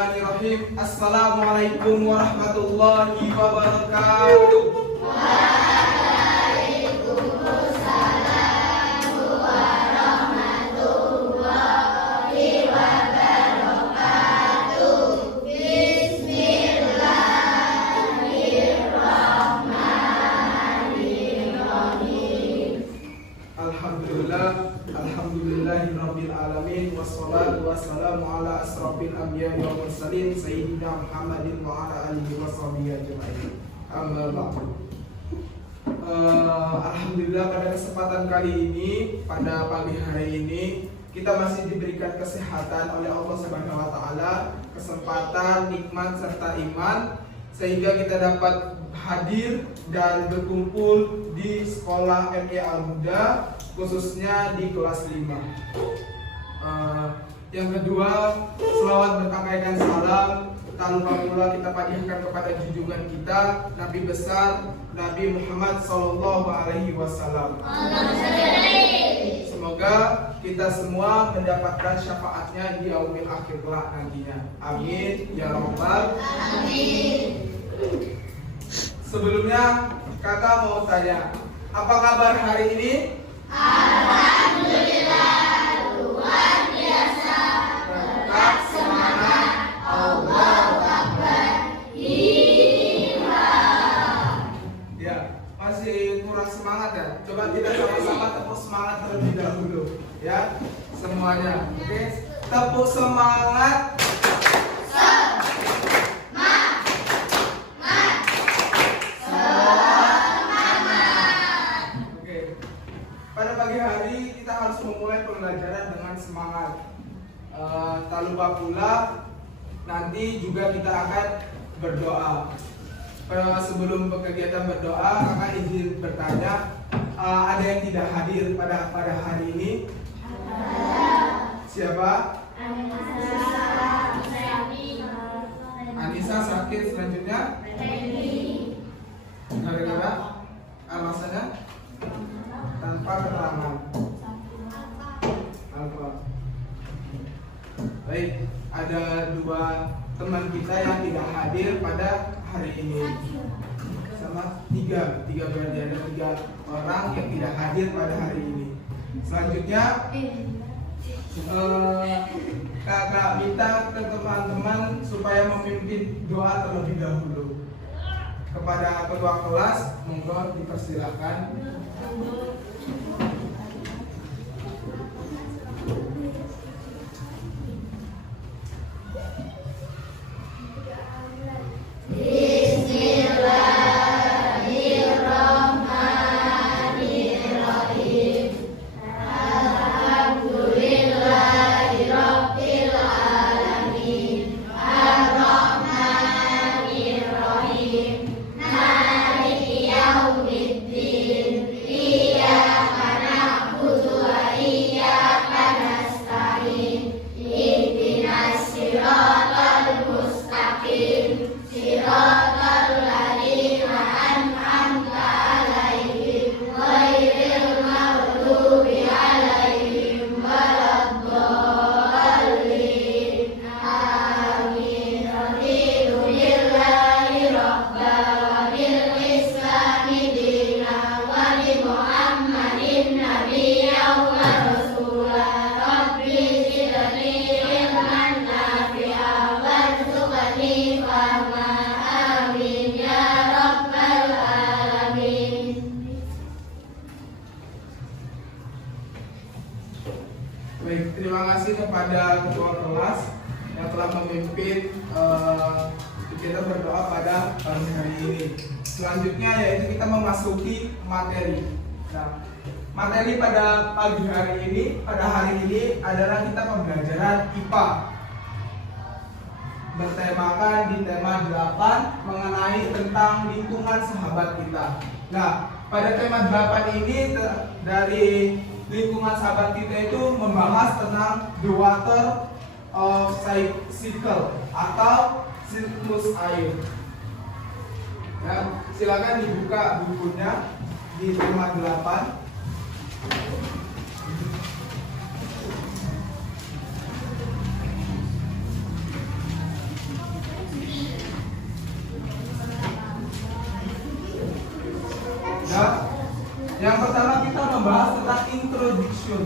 Bismillahirrahmanirrahim. Assalamualaikum warahmatullahi wabarakatuh. Waalaikumsalam warahmatullahi wabarakatuh. Bismillahirrahmanirrahim. Alhamdulillahirabbil alamin wassalatu wassalamu ala asrofil anbiya'i wal mursalin sayyidina Muhammadin wa ala alihi washabihi ajmain. Amma ba'du. Alhamdulillah, pada kesempatan kali ini, pada pagi hari ini, kita masih diberikan kesehatan oleh Allah Subhanahu wa taala, kesempatan, nikmat serta iman, sehingga kita dapat hadir dan berkumpul di sekolah MI Al-Huda, khususnya di kelas 5. Yang kedua, selawat berpakaian salam tak lupa pula kita panjatkan kepada junjungan kita, Nabi besar Nabi Muhammad Sallallahu Alaihi Wasallam. Semoga kita semua mendapatkan syafaatnya di yaumil akhir kelak nantinya. Amin ya rabbal alamin. Sebelumnya kakak mau tanya, apa kabar hari ini? Alhamdulillah, luar biasa. Tetap semangat. Allahu Akbar. Ya, masih kurang semangat ya. Coba kita sama-sama tepuk semangat terlebih dahulu, ya, semuanya. Oke, tepuk semangat. Pada pagi hari kita harus memulai pembelajaran dengan semangat. Tak lupa pula nanti juga kita akan berdoa. Sebelum kegiatan berdoa, kakak izin bertanya, ada yang tidak hadir pada hari ini? Siapa? Anissa sakit, selanjutnya? Gara-gara alasannya? Tanpa keterangan. Apa? Baik, ada dua teman kita yang tidak hadir pada hari ini. Sama tiga berarti ada 3 orang yang tidak hadir pada hari ini. Selanjutnya, kakak minta ke teman-teman supaya memimpin doa terlebih dahulu. Kepada ketua kelas, monggo dipersilakan. Bismillahirrahmanirrahim. Alhamdulillahirabbil alamin. Ar-Rahmanirrahim. Maliki yaumiddin. Iyyaka na'budu wa iyyaka nasta'in. Ihdinas siratal mustaqim. Siratal ladzina an'amta 'alaihim ghairil maghdubi 'alaihim waladdallin. Amin. Raditu billahi rabban wa bil islami dinan wa bi Muhammadin nabiyyan wa rasulan. Rabbi zidni ilman nafi'an warzuqni fahma. Amin ya rabbal alamin. Baik, terima kasih kepada ketua kelas yang telah memimpin kita berdoa pada pagi hari ini. Selanjutnya yaitu kita memasuki materi. Nah, materi pada pagi hari ini, pada hari ini adalah kita pembelajaran IPA. Bertemakan di tema 8 mengenai tentang lingkungan sahabat kita. Nah, pada tema 8 ini dari lingkungan sahabat kita itu membahas tentang the water of cycle atau siklus air. Ya, silakan dibuka bukunya di tema 8. Yang pertama kita membahas tentang introduction.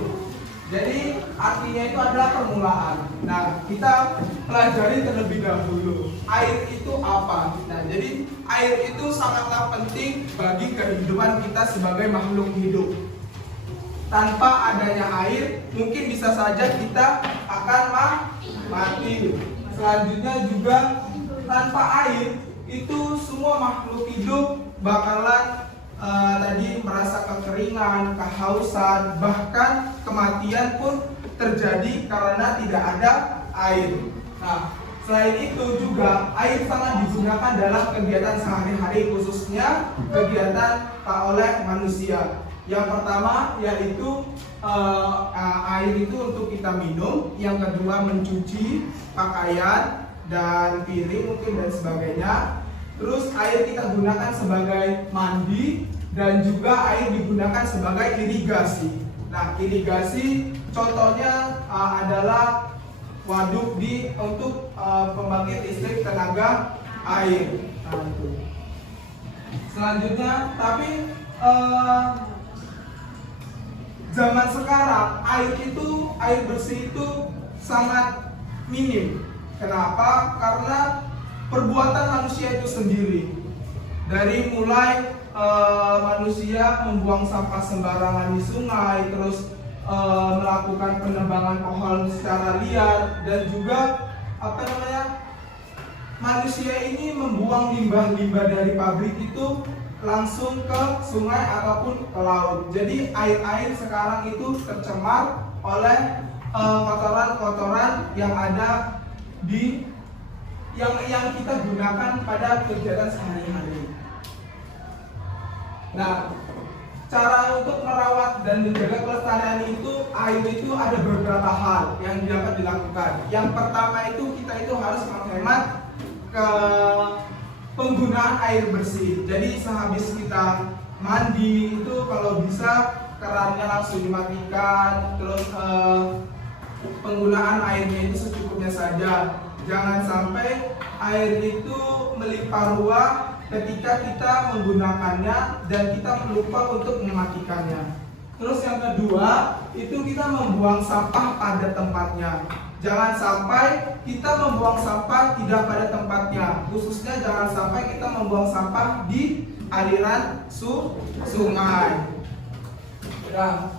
Jadi artinya itu adalah permulaan. Nah, kita pelajari terlebih dahulu air itu apa. Nah, jadi air itu sangatlah penting bagi kehidupan kita sebagai makhluk hidup. Tanpa adanya air, mungkin bisa saja kita akan mati. Selanjutnya juga tanpa air itu semua makhluk hidup bakalan tadi merasa kekeringan, kehausan, bahkan kematian pun terjadi karena tidak ada air. Nah, selain itu juga air sangat digunakan dalam kegiatan sehari-hari, khususnya kegiatan oleh manusia. Yang pertama yaitu air itu untuk kita minum, yang kedua mencuci pakaian dan piring mungkin dan sebagainya. Terus air kita gunakan sebagai mandi dan juga air digunakan sebagai irigasi. Nah, irigasi contohnya adalah waduk untuk pembangkit listrik tenaga air. Nah, itu. Selanjutnya, tapi zaman sekarang air bersih itu sangat minim. Kenapa? Karena perbuatan manusia itu sendiri. Dari mulai manusia membuang sampah sembarangan di sungai, terus melakukan penebangan pohon secara liar, dan juga manusia ini membuang limbah-limbah dari pabrik itu langsung ke sungai ataupun ke laut. Jadi air-air sekarang itu tercemar oleh kotoran-kotoran yang ada di yang kita gunakan pada kegiatan sehari-hari. Nah, cara untuk merawat dan menjaga kelestarian air itu ada beberapa hal yang dapat dilakukan. Yang pertama itu kita harus menghemat ke penggunaan air bersih. Jadi sehabis kita mandi itu kalau bisa kerannya langsung dimatikan, terus penggunaan airnya itu secukupnya saja. Jangan sampai air itu melimpah ruah ketika kita menggunakannya dan kita lupa untuk mematikannya. Terus yang kedua, itu kita membuang sampah pada tempatnya. Jangan sampai kita membuang sampah tidak pada tempatnya. Khususnya jangan sampai kita membuang sampah di aliran sungai. Nah,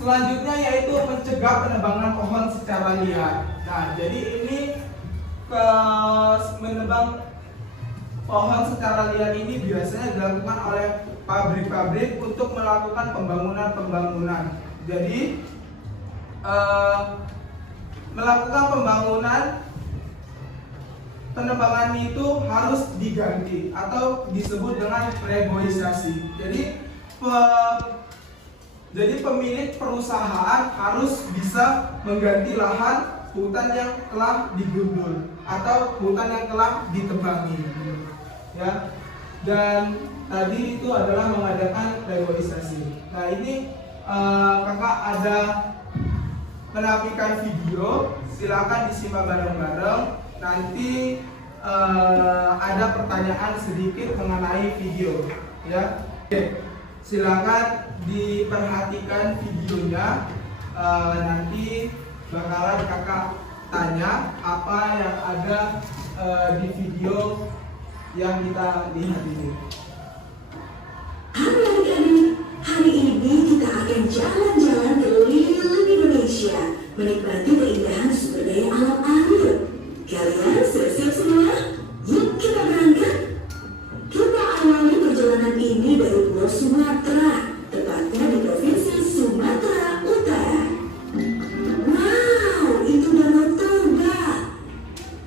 selanjutnya yaitu mencegah penebangan pohon secara liar. Nah, jadi ini menebang pohon secara liar ini biasanya dilakukan oleh pabrik-pabrik untuk melakukan pembangunan. Jadi melakukan pembangunan, penebangan itu harus diganti atau disebut dengan reboisasi. Jadi pemilik perusahaan harus bisa mengganti lahan hutan yang telah digundul atau hutan yang telah ditebangi, ya. Dan tadi itu adalah mengadakan reboisasi. Nah, ini kakak ada menampilkan video, silakan disimak bareng-bareng. Nanti ada pertanyaan sedikit mengenai video, ya. Oke, silakan diperhatikan videonya. Nanti bakalan kakak tanya apa yang ada di video yang kita lihat ini. Halo adik-adik, hari ini kita akan jalan-jalan keliling Indonesia, menikmati keindahan sumber daya alam air. Kalian siap-siap semua? Yuk kita berangkat. Kita awali perjalanan ini dari Pulau Sumatera, tepatnya di Provinsi Sumatera Utara. Wow, itu Danau Toba.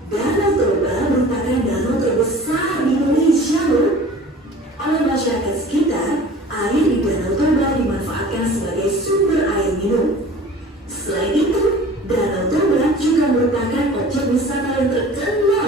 Danau Toba merupakan danau terbesar di Indonesia loh. Oleh masyarakat sekitar, air di Danau Toba dimanfaatkan sebagai sumber air minum. Selain itu, Danau Toba juga merupakan objek wisata yang terkenal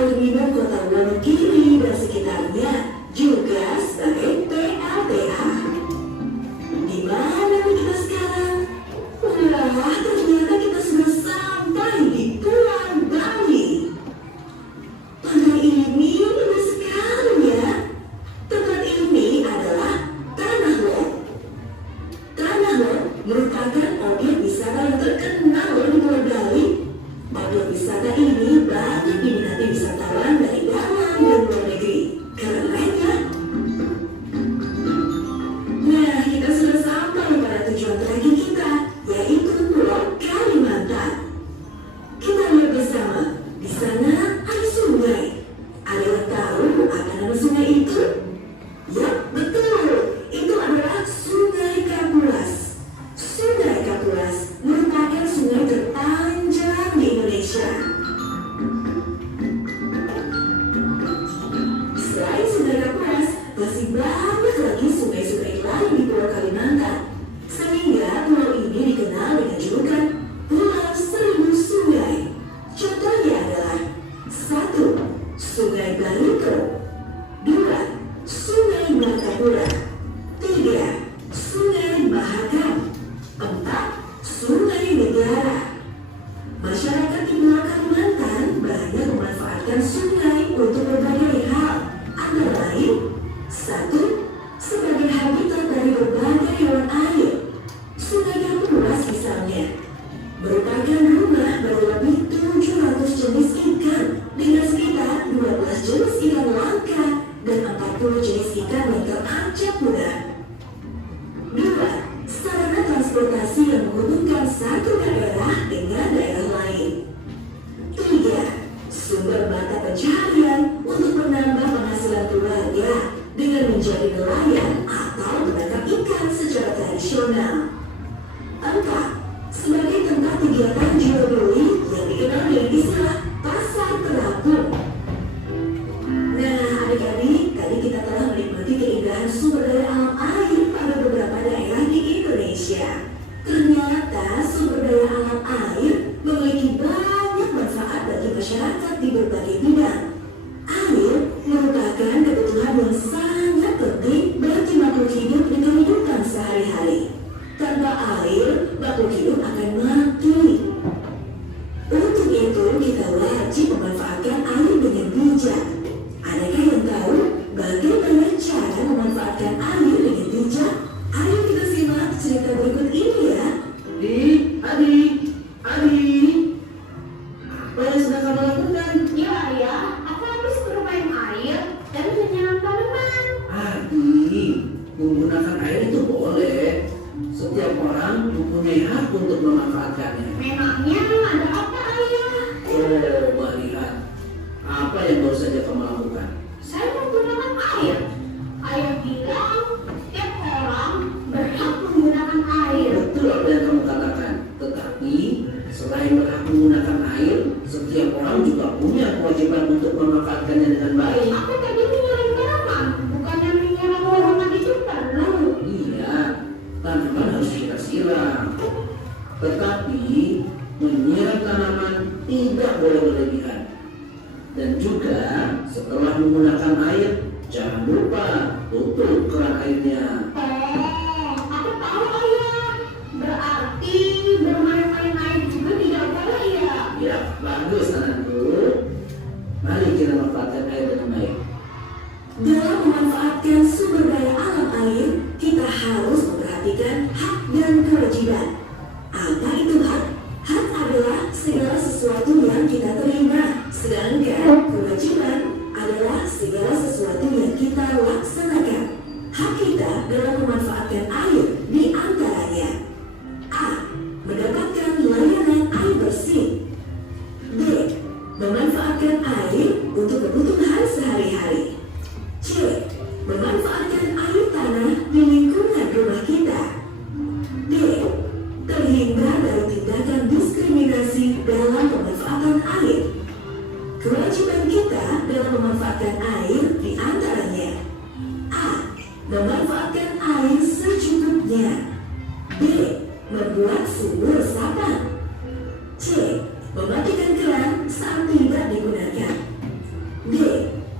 air minum Kota Wonogiri dan sekitarnya, juga sebagai PLTA. Di mana kita sekarang? Wah, ternyata kita sudah sampai di Pulau Bali. Pantai ini luas sekali ya. Tempat ini adalah Tanah Lot. Tanah Lot merupakan objek wisata yang terkenal di Pulau Bali. Objek wisata ini banyak diminati wisatawan dari dalam dan luar negeri. Keren ya? Nah, kita sudah sampai pada tujuan terakhir kita, yaitu Pulau Kalimantan. Kita lihat bersama, di sana ada sungai. Ada yang tahu akan ada sungai itu? Ya, betul. Itu adalah Sungai Kapuas. Sungai Kapuas merupakan sungai terpanjang di Indonesia. Selain Sungai Kapuas, masih banyak lagi sungai-sungai lain di Pulau Kalimantan. Sehingga pulau ini dikenal dengan julukan Pulau Seribu Sungai. Contohnya adalah 1. Sungai Barito, 2. Sungai Martapura, 3. Sungai Mahakam, 4. Sungai Negara. Masyarakat di Pulau Kalimantan banyak memanfaatkan sungai untuk berbagai hal, antara lain 1. Sebagai habitat dari berbagai hewan air. Sungai Kapuas misalnya merupakan rumah bagi lebih 700 jenis ikan dengan sekitar 12 jenis ikan langka dan 40 jenis ikan yang terancam punah. 2. Sarana transportasi yang menghubungkan satu daerah dengan daerah lain. 3. Sumber mata pencaharian untuk menambah penghasilan keluarga dengan menjadi nelayan atau menangkap ikan secara tradisional. 4. Sebagai tempat kegiatan jual beli yang dikenal dengan istilah pasar terapung. Nah, adik-adik, tadi kita telah menikmati keindahan sumber daya alam air pada beberapa daerah di Indonesia. Ternyata sumber daya alam air memiliki banyak manfaat bagi masyarakat di berbagai bidang. Air merupakan kebutuhan yang sangat penting bagi makhluk hidup di kehidupan sehari-hari. Tanpa air, makhluk hidup akan mati. Untuk itu, kita wajib memanfaatkan air dengan bijak. Adakah yang tahu bagaimana cara memanfaatkan air dengan bijak? Ayo kita simak cerita berikut ini ya. Adik. Apa yang sedang kamu lakukan? Ya ayah, aku habis bermain air dan menyiram tanaman. Adik, menggunakan air itu boleh. Setiap orang mempunyai hak untuk memanfaatkannya. Memangnya ada apa ayah? Oh, melihat apa yang baru saja kamu lakukan. Saya menggunakan air. Ayah bilang setiap orang berhak menggunakan air. Betul apa yang kamu katakan. Tetapi selain berhak menggunakan air, setiap orang juga punya kewajiban untuk memanfaatkannya dengan baik. Aku tadi menyiram tanaman, bukannya menyiram tanaman itu perlu. Iya, tanaman harus kita siram. Tetapi menyiram tanaman tidak boleh berlebihan. Dan juga setelah menggunakan air, jangan lupa tutup keran airnya. Oh, aku tahu ayah. Berarti bermain-main air juga tidak boleh ya? Ya, bagus anakku. Mari kita manfaatkan air dengan baik. Dalam memanfaatkan sumber daya alam air, kita harus memperhatikan hak dan kewajiban. Apa itu hak? Hak adalah segala sesuatu yang kita terima, sedangkan kewajiban adalah segala sesuatu yang kita laksanakan. Hak kita dalam memanfaatkan air di antaranya: A. Mendapatkan layanan air bersih. B. Memanfaatkan air untuk kebutuhan sehari-hari. C. Memanfaatkan air tanah di lingkungan rumah kita. D. Terhindar dari tindakan diskriminasi dalam pemanfaatan air. Kewajiban kita dalam memanfaatkan air di antaranya: A. Memanfaatkan air secukupnya.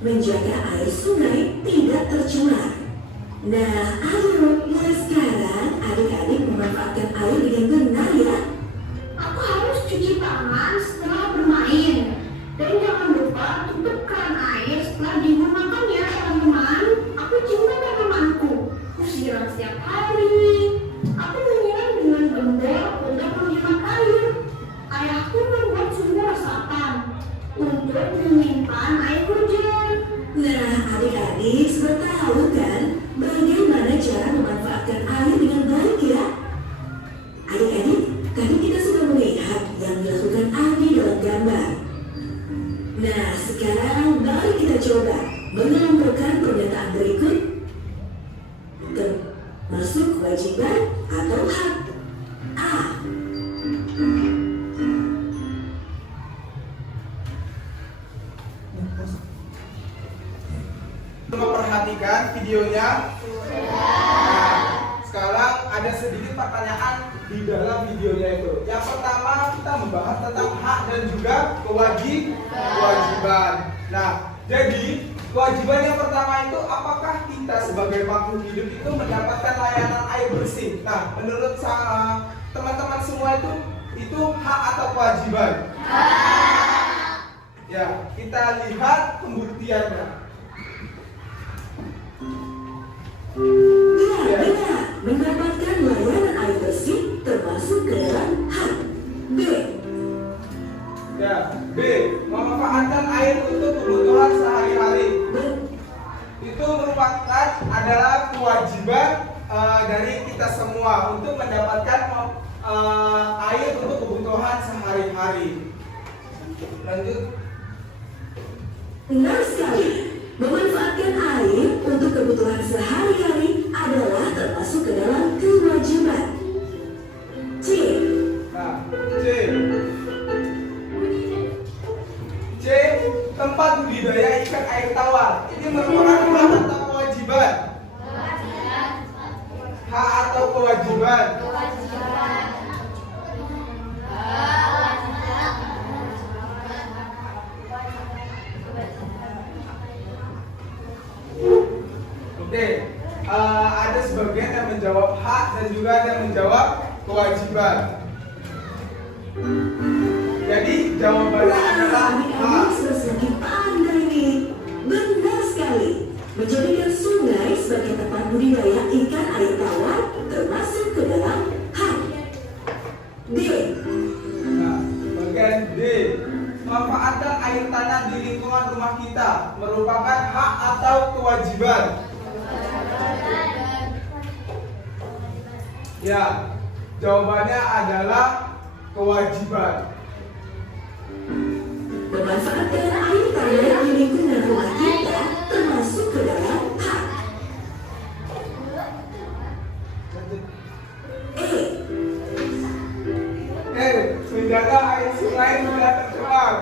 menjaga air sungai tidak tercemar. Nah, ayo mulai sekarang adik-adik memanfaatkan air dengan benar ya. Aku harus cuci tangan setelah bermain. Dan jangan lupa tutup keran air setelah digunakan ya teman-teman. Aku cinta tanamanku. Aku siram setiap hari. Aku menyiram dengan gembok untuk menghemat air. Ayahku membuat sumur resapan untuk menyimpan air hujan. Nah, adik-adik sudah tahu kan bagaimana cara memanfaatkan air dengan baik ya? Adik-adik, tadi kita sudah melihat yang dilakukan Adi dalam gambar. Nah, sekarang mari kita coba mengelompokkan pernyataan berikut termasuk kewajiban atau hak. A. Memperhatikan videonya. Nah, sekarang ada sedikit pertanyaan di dalam videonya itu. Yang pertama kita membahas tentang hak dan juga kewajiban. Nah, jadi kewajiban yang pertama itu apakah kita sebagai makhluk hidup itu mendapatkan layanan air bersih? Nah, menurut teman-teman semua itu hak atau kewajiban? Ya, kita lihat pembuktiannya. Ya, benar. Mendapatkan layanan air bersih termasuk ke dalam hak. B. Ya, B. Memanfaatkan air untuk kebutuhan sehari-hari. Itu merupakan adalah kewajiban dari kita semua untuk mendapatkan air untuk kebutuhan sehari-hari. Lanjut. Benar sekali. Memanfaatkan air untuk kebutuhan sehari-hari adalah termasuk ke dalam kewajiban. C. Nah, C. Tempat budidaya ikan air tawar. Ini merupakan hak atau kewajiban? Hak atau kewajiban? Oke, ada sebagian yang menjawab hak dan juga ada yang menjawab kewajiban. Jadi jawabannya adalah Adik-adik hak. sudah semakin pandai nih. Benar sekali. Menjadikan sungai sebagai tempat budidaya ikan air tawar termasuk ke dalam hak. D. Nah, bagian D. Memanfaatkan air tanah di lingkungan rumah kita merupakan hak atau kewajiban? Ya, jawabannya adalah kewajiban. Memanfaatkan air tanah di lingkungan rumah kita termasuk ke dalam hak. E. Menjaga air sungai tidak tercemar.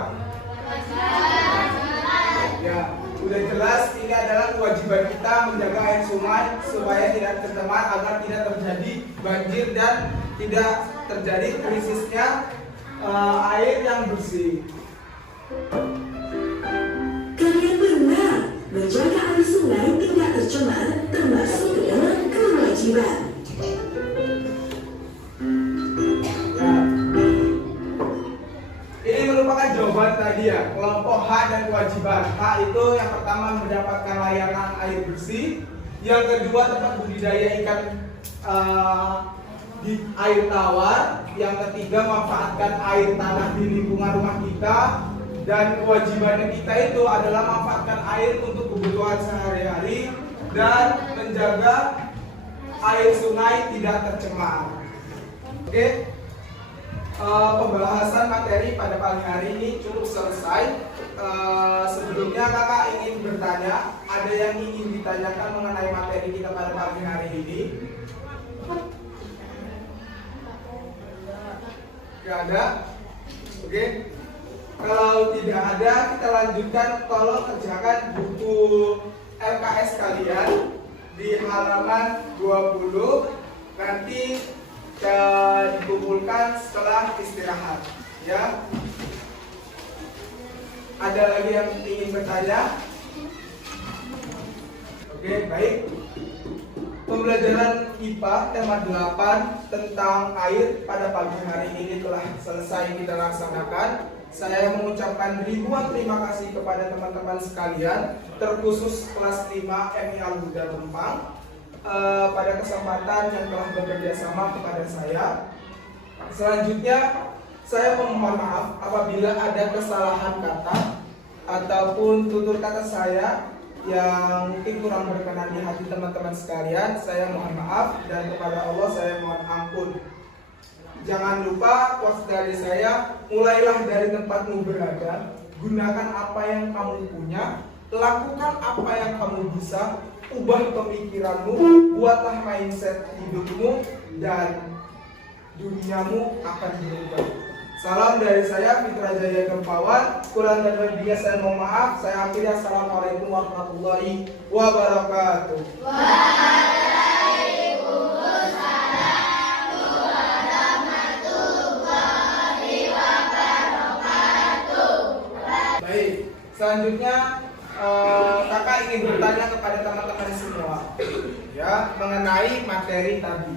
Ya, udah jelas ini adalah kewajiban kita menjaga air sungai supaya tidak tercemar agar tidak terjadi banjir dan tidak terjadi krisisnya air yang bersih. Kalian benar, menjaga air sungai tidak tercemar termasuk ke dalam kewajiban. Ya. Ini merupakan jawaban tadi ya, kelompok hak dan kewajiban. Hak itu yang pertama mendapatkan layanan air bersih, yang kedua tempat budidaya ikan di air tawar, yang ketiga memanfaatkan air tanah di lingkungan rumah kita, dan kewajibannya kita itu adalah memanfaatkan air untuk kebutuhan sehari-hari dan menjaga air sungai tidak tercemar. Oke, pembahasan materi pada pagi hari ini cukup selesai. Sebelumnya kakak ingin bertanya, ada yang ingin ditanyakan mengenai materi kita pada pagi hari ini? Gak ada? Oke. Kalau tidak ada, kita lanjutkan. Tolong kerjakan buku LKS kalian di halaman 20. Nanti dikumpulkan setelah istirahat. Ya. Ada lagi yang ingin bertanya? Oke, baik. Pembelajaran IPA tema 8 tentang air pada pagi hari ini telah selesai kita laksanakan. Saya mengucapkan ribuan terima kasih kepada teman-teman sekalian, terkhusus kelas 5 MI Al-Huda Rempang, pada kesempatan yang telah bekerja sama kepada saya. Selanjutnya, saya memohon maaf apabila ada kesalahan kata ataupun tutur kata saya yang mungkin kurang berkenan di hati teman-teman sekalian. Saya mohon maaf, dan kepada Allah saya mohon ampun. Jangan lupa quotes dari saya, mulailah dari tempatmu berada, gunakan apa yang kamu punya, lakukan apa yang kamu bisa, ubah pemikiranmu, buatlah mindset hidupmu, dan duniamu akan berubah. Salam dari saya, Fitra Jaya Gempawan. Kurang dan lebihnya saya mohon maaf. Saya akhiri. Assalamualaikum warahmatullahi wabarakatuh. Baik, selanjutnya kakak ingin bertanya kepada teman-teman semua, ya, mengenai materi tadi.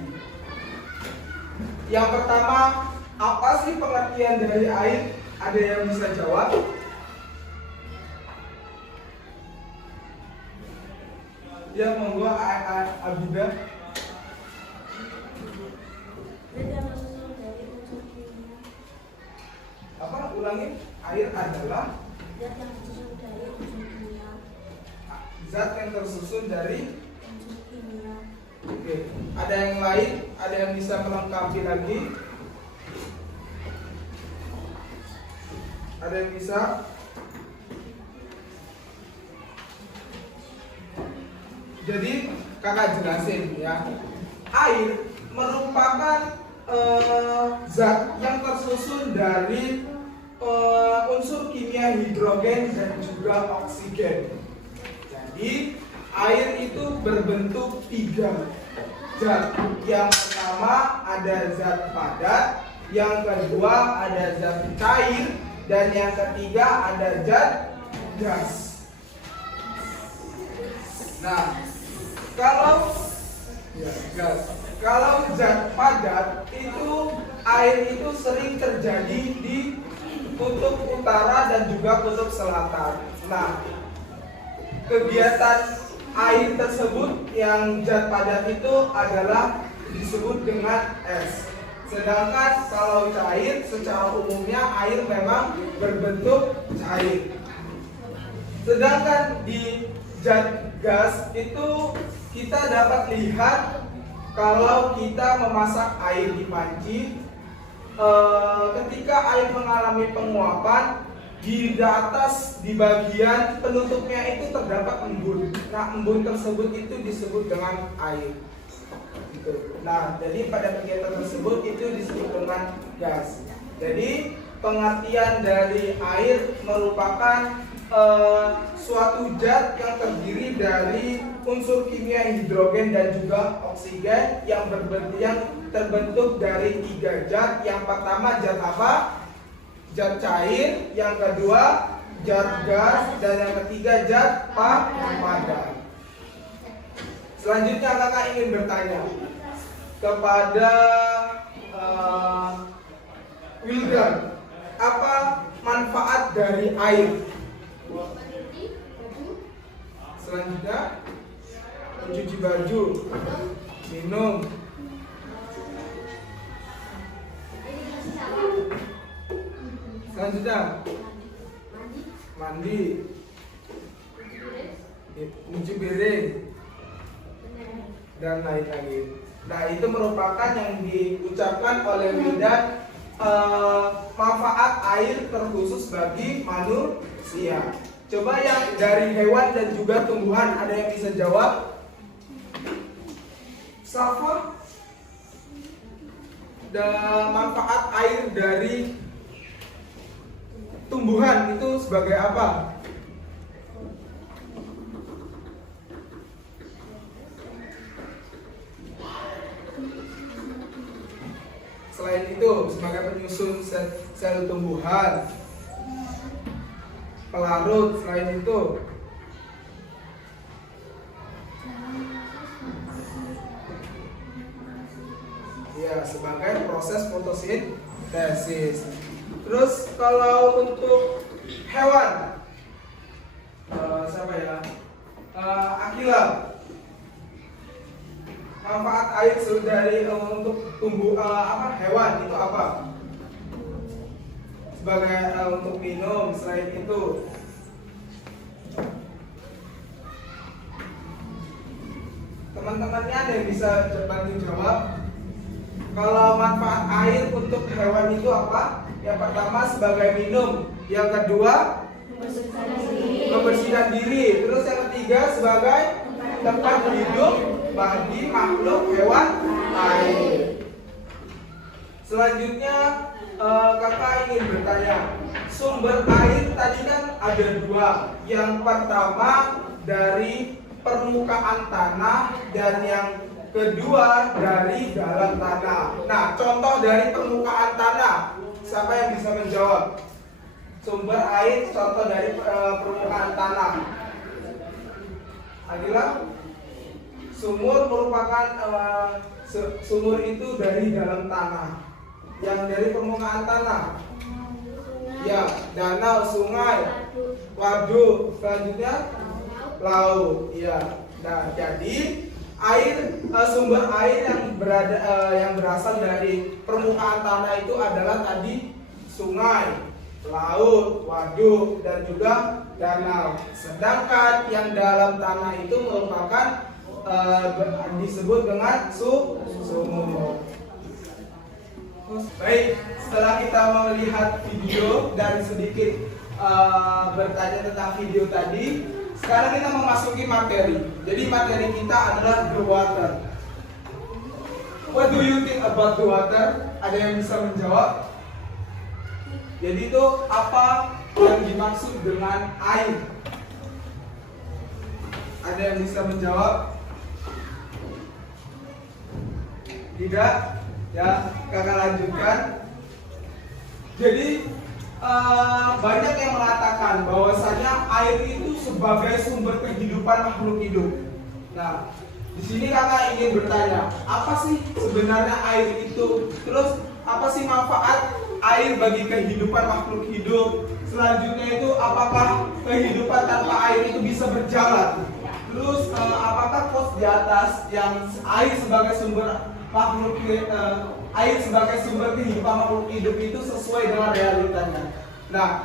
Yang pertama, apa sih pengertian dari air? Ada yang bisa jawab? Ya, monggo Abida. Apa? Ulangi. Air adalah zat yang tersusun dari Oke. Ada yang lain? Ada yang bisa melengkapi lagi? Ada yang bisa? Jadi kakak jelasin ya. Air merupakan zat yang tersusun dari unsur kimia hidrogen dan juga oksigen. Jadi air itu berbentuk 3 zat. Yang pertama ada zat padat, yang kedua ada zat cair, dan yang ketiga ada zat gas. Nah, kalau zat padat itu, air itu sering terjadi di kutub utara dan juga kutub selatan. Nah, kegiatan air tersebut yang zat padat itu adalah disebut dengan es. Sedangkan kalau cair, secara umumnya air memang berbentuk cair. Sedangkan di zat gas itu kita dapat lihat kalau kita memasak air di panci, ketika air mengalami penguapan, di atas, di bagian penutupnya itu terdapat embun. Nah, embun tersebut itu disebut dengan air. Nah, jadi pada kegiatan tersebut itu disebut dengan gas. Jadi pengertian dari air merupakan suatu zat yang terdiri dari unsur kimia hidrogen dan juga oksigen yang terbentuk dari 3 zat. Yang pertama zat apa? Zat cair, yang kedua zat gas, dan yang ketiga zat padat. Selanjutnya kakak ingin bertanya kepada Wildan, apa manfaat dari air? Selanjutnya mencuci baju, minum. Selanjutnya mandi, nyuci piring, dan lain-lain. Nah, itu merupakan yang diucapkan oleh Wildan, manfaat air terkhusus bagi manusia. Coba yang dari hewan dan juga tumbuhan, ada yang bisa jawab? Safa? Dan manfaat air dari tumbuhan itu sebagai apa? Selain itu, sebagai penyusun sel tumbuhan, pelarut. Selain itu, Ya, sebagai proses fotosintesis. Terus kalau untuk hewan, siapa ya? Akila. Manfaat air dari untuk tumbuh hewan itu apa? Sebagai untuk minum. Selain itu, teman-temannya ada yang bisa bantu jawab? Kalau manfaat air untuk hewan itu apa? Yang pertama sebagai minum, yang kedua membersihkan diri, terus yang ketiga sebagai tempat hidup bagi makhluk hewan air. Selanjutnya kakak ingin bertanya, sumber air tadi kan ada dua. Yang pertama dari permukaan tanah dan yang kedua dari dalam tanah. Nah, contoh dari permukaan tanah, siapa yang bisa menjawab? Sumber air contoh dari permukaan tanah. Adila? Sumur merupakan sumur itu dari dalam tanah. Yang dari permukaan tanah, ya, danau, sungai, waduk, selanjutnya laut. Ya. Nah, jadi sumber air yang berasal dari permukaan tanah itu adalah tadi sungai, laut, waduk, dan juga danau. Sedangkan yang dalam tanah itu merupakan disebut dengan sumur. Baik, setelah kita melihat video dan sedikit bertanya tentang video tadi, sekarang kita memasuki materi. Jadi materi kita adalah the water. What do you think about the water? Ada yang bisa menjawab? Jadi itu apa yang dimaksud dengan air? Ada yang bisa menjawab? Tidak? Ya, kakak lanjutkan. Jadi banyak yang mengatakan bahwasanya air itu sebagai sumber kehidupan makhluk hidup. Nah, di sini kakak ingin bertanya, apa sih sebenarnya air itu? Terus apa sih manfaat air bagi kehidupan makhluk hidup? Selanjutnya itu apakah kehidupan tanpa air itu bisa berjalan? Terus apakah pos di atas yang air sebagai sumber air sebagai sumber kehidupan makhluk hidup itu sesuai dengan realitanya. Nah,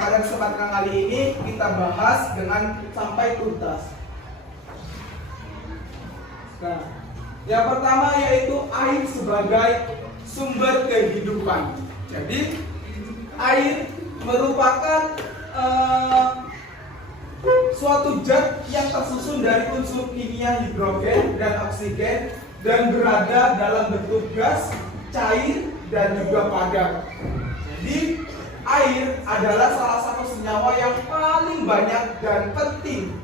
pada kesempatan kali ini kita bahas dengan sampai tuntas. Nah, yang pertama yaitu air sebagai sumber kehidupan. Jadi, air merupakan suatu zat yang tersusun dari unsur kimia hidrogen dan oksigen dan berada dalam bentuk gas, cair, dan juga padat. Jadi, air adalah salah satu senyawa yang paling banyak dan penting.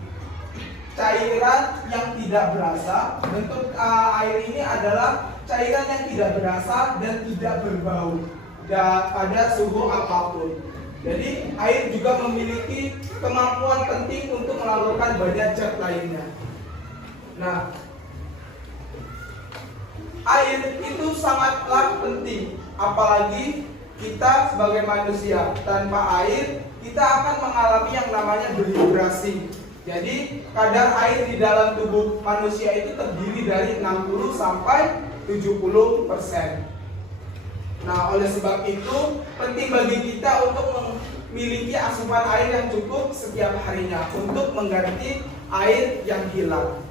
Cairan yang tidak berasa, bentuk air ini adalah cairan yang tidak berasa dan tidak berbau pada suhu apapun. Jadi, air juga memiliki kemampuan penting untuk melakukan banyak zat lainnya. Nah, air itu sangatlah penting, apalagi kita sebagai manusia. Tanpa air, kita akan mengalami yang namanya dehidrasi. Jadi, kadar air di dalam tubuh manusia itu terdiri dari 60 sampai 70%. Nah, oleh sebab itu, penting bagi kita untuk memiliki asupan air yang cukup setiap harinya untuk mengganti air yang hilang.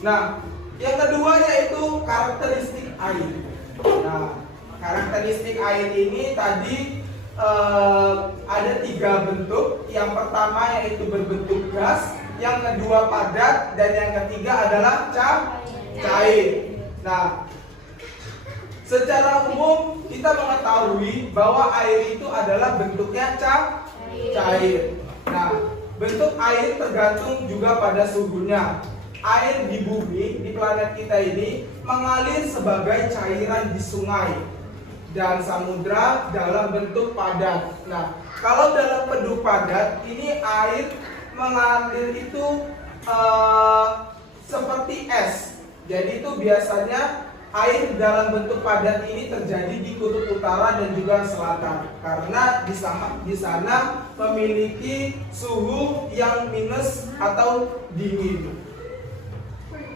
Nah, yang kedua yaitu karakteristik air. Nah, karakteristik air ini tadi ada 3 bentuk. Yang pertama yaitu berbentuk gas, yang kedua padat, dan yang ketiga adalah cair. Nah, secara umum kita mengetahui bahwa air itu adalah bentuknya cair. Nah, bentuk air tergantung juga pada suhunya. Air di bumi, di planet kita ini mengalir sebagai cairan di sungai dan samudra dalam bentuk padat. Nah, kalau dalam bentuk padat ini air mengalir itu seperti es. Jadi itu biasanya air dalam bentuk padat ini terjadi di kutub utara dan juga selatan, karena di sana memiliki suhu yang minus atau dingin.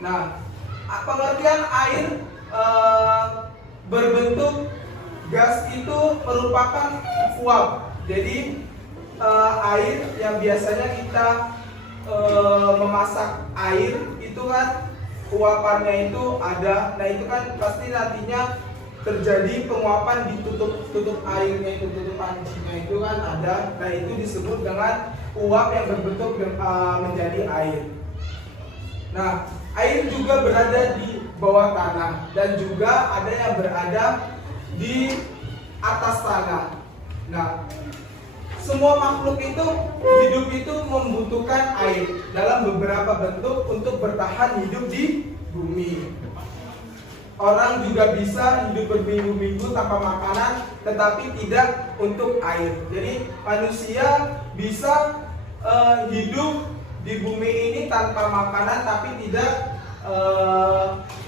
Nah, pengertian air berbentuk gas itu merupakan uap. Jadi air yang biasanya kita memasak air itu kan uapannya itu ada. Nah, itu kan pasti nantinya terjadi penguapan di tutup airnya itu, tutup pancinya itu kan ada. Nah, itu disebut dengan uap yang berbentuk menjadi air. Nah, air juga berada di bawah tanah dan juga ada yang berada di atas tanah. Nah, semua makhluk itu hidup itu membutuhkan air dalam beberapa bentuk untuk bertahan hidup di bumi. Orang juga bisa hidup berminggu-minggu tanpa makanan, tetapi tidak untuk air. Jadi manusia bisa hidup di bumi ini tanpa makanan, tapi tidak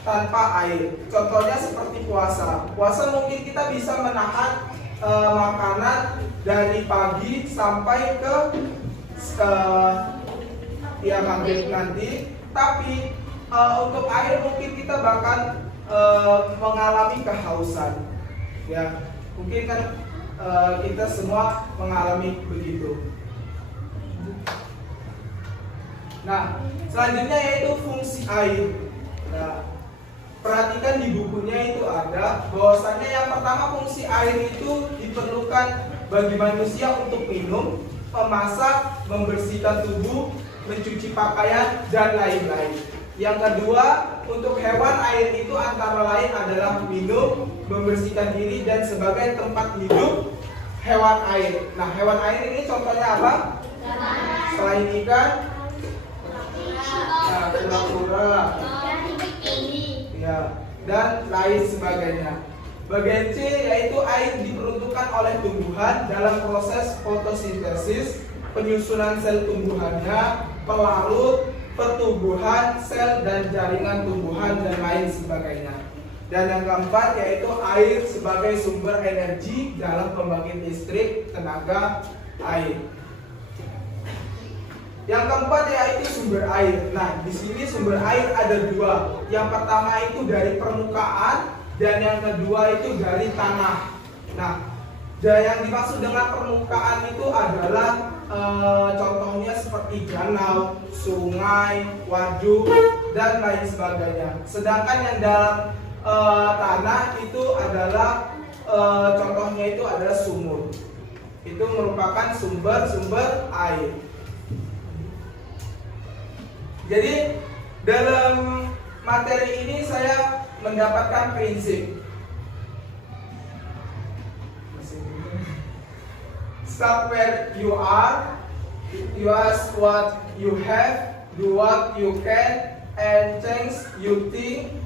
tanpa air. Contohnya seperti puasa. Puasa mungkin kita bisa menahan makanan dari pagi sampai ke maghrib nanti, tapi untuk air mungkin kita bahkan mengalami kehausan. Ya, mungkin kan kita semua mengalami begitu. Nah, selanjutnya yaitu fungsi air. Nah, perhatikan di bukunya itu ada bahwasannya yang pertama, fungsi air itu diperlukan bagi manusia untuk minum, memasak, membersihkan tubuh, mencuci pakaian, dan lain-lain. Yang kedua, untuk hewan air itu antara lain adalah minum, membersihkan diri, dan sebagai tempat hidup hewan air. Nah, hewan air ini contohnya apa? Selain ikan, nah, kura-kura, ya, dan lain sebagainya. Bagian C yaitu air diperuntukkan oleh tumbuhan dalam proses fotosintesis, penyusunan sel tumbuhannya, pelarut, pertumbuhan sel dan jaringan tumbuhan, dan lain sebagainya. Dan yang keempat yaitu air sebagai sumber energi dalam pembangkit listrik tenaga air. Yang keempat yaitu sumber air. Nah, di sini sumber air ada dua. Yang pertama itu dari permukaan, dan yang kedua itu dari tanah. Nah, yang dimaksud dengan permukaan itu adalah contohnya seperti danau, sungai, waduk, dan lain sebagainya. Sedangkan yang dalam tanah itu adalah contohnya itu adalah sumur. Itu merupakan sumber air. Jadi dalam materi ini saya mendapatkan prinsip. Start where you are, you ask what you have, do what you can, and change you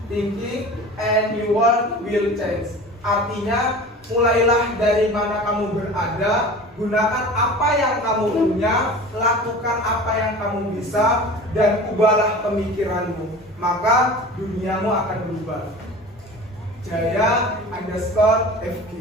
thinking, and your world will change. Artinya, mulailah dari mana kamu berada, gunakan apa yang kamu punya, lakukan apa yang kamu bisa, dan ubahlah pemikiranmu, maka duniamu akan berubah. Jaya_FG.